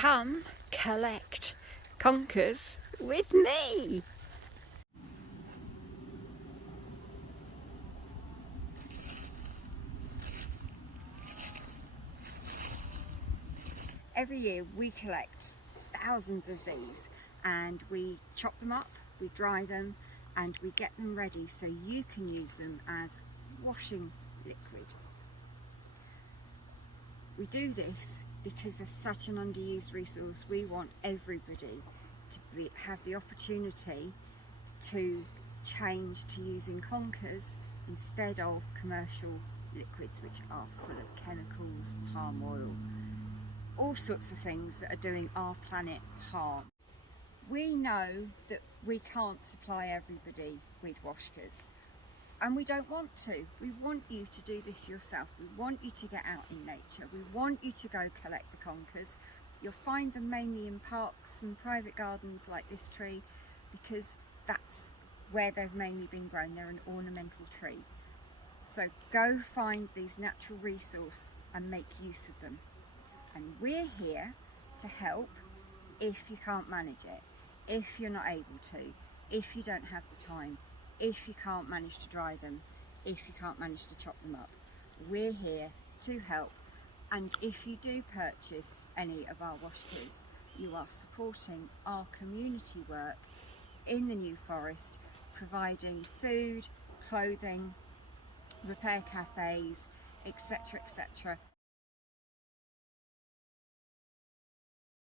Come collect conkers with me. Every year we collect thousands of these and we chop them up, we dry them and we get them ready so you can use them as washing liquid. We do this because they're such an underused resource. We want everybody to have the opportunity to change to using conkers instead of commercial liquids which are full of chemicals, palm oil, all sorts of things that are doing our planet harm. We know that we can't supply everybody with Washkers, and we don't want to. We want you to do this yourself. We want you to get out in nature. We want you to go collect the conkers. You'll find them mainly in parks and private gardens like this tree, because that's where they've mainly been grown. They're an ornamental tree. So go find these natural resources and make use of them. And we're here to help if you can't manage it, if you're not able to, if you don't have the time, if you can't manage to dry them, if you can't manage to chop them up. We're here to help, and if you do purchase any of our Washkers, you are supporting our community work in the New Forest, providing food, clothing, repair cafes, etc., etc.